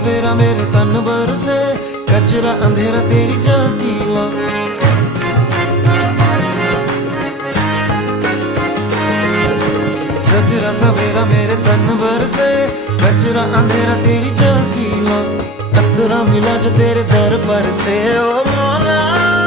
सवेरा मेरे तन बरसे, कचरा अंधेरा तेरी जलती ला। सजरा सवेरा मेरे तन बरसे, कचरा अंधेरा तेरी जलती ला। कतरा मिला जो तेरे दर पर से, ओ मौला